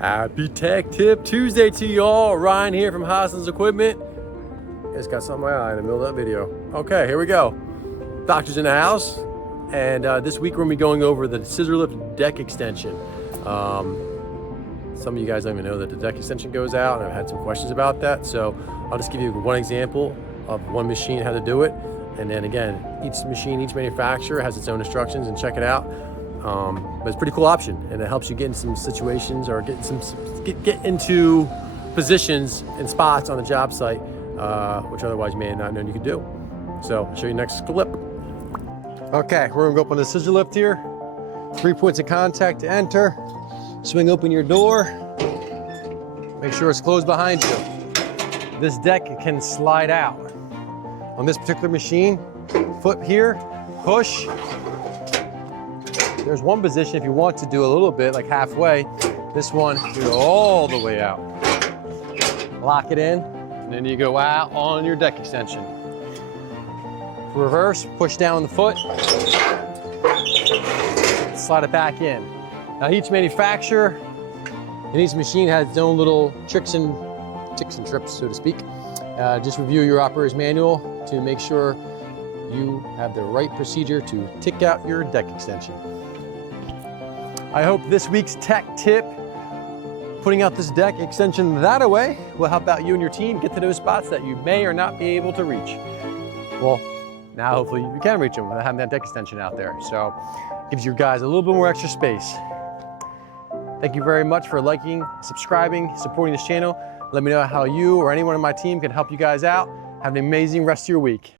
Happy Tech Tip Tuesday to y'all. Ryan here from Hoskins Equipment. Just got something in my eye in the middle of that video. Okay, here we go. Doctor's in the house, and this week we're gonna be going over the scissor lift deck extension. Some of you guys don't even know that the deck extension goes out, and I've had some questions about that. So I'll just give you one example of one machine, how to do it. And then again, each machine, each manufacturer has its own instructions, and check it out. But it's a pretty cool option, and it helps you get in some situations or get into positions and spots on the job site, which otherwise you may have not known you could do. So I'll show you next clip. Okay, we're gonna go up on the scissor lift here. 3 points of contact to enter. Swing open your door. Make sure it's closed behind you. This deck can slide out. On this particular machine, foot here, push. There's one position if you want to do a little bit, like halfway. This one, you go all the way out. Lock it in, and then you go out on your deck extension. Reverse, push down the foot, slide it back in. Now each manufacturer and each machine has its own little tricks and trips, so to speak. Just review your operator's manual to make sure you have the right procedure to tick out your deck extension. I hope this week's tech tip, putting out this deck extension that way, will help out you and your team get to those spots that you may or not be able to reach. Well, now hopefully you can reach them without having that deck extension out there. So it gives you guys a little bit more extra space. Thank you very much for liking, subscribing, supporting this channel. Let me know how you or anyone on my team can help you guys out. Have an amazing rest of your week.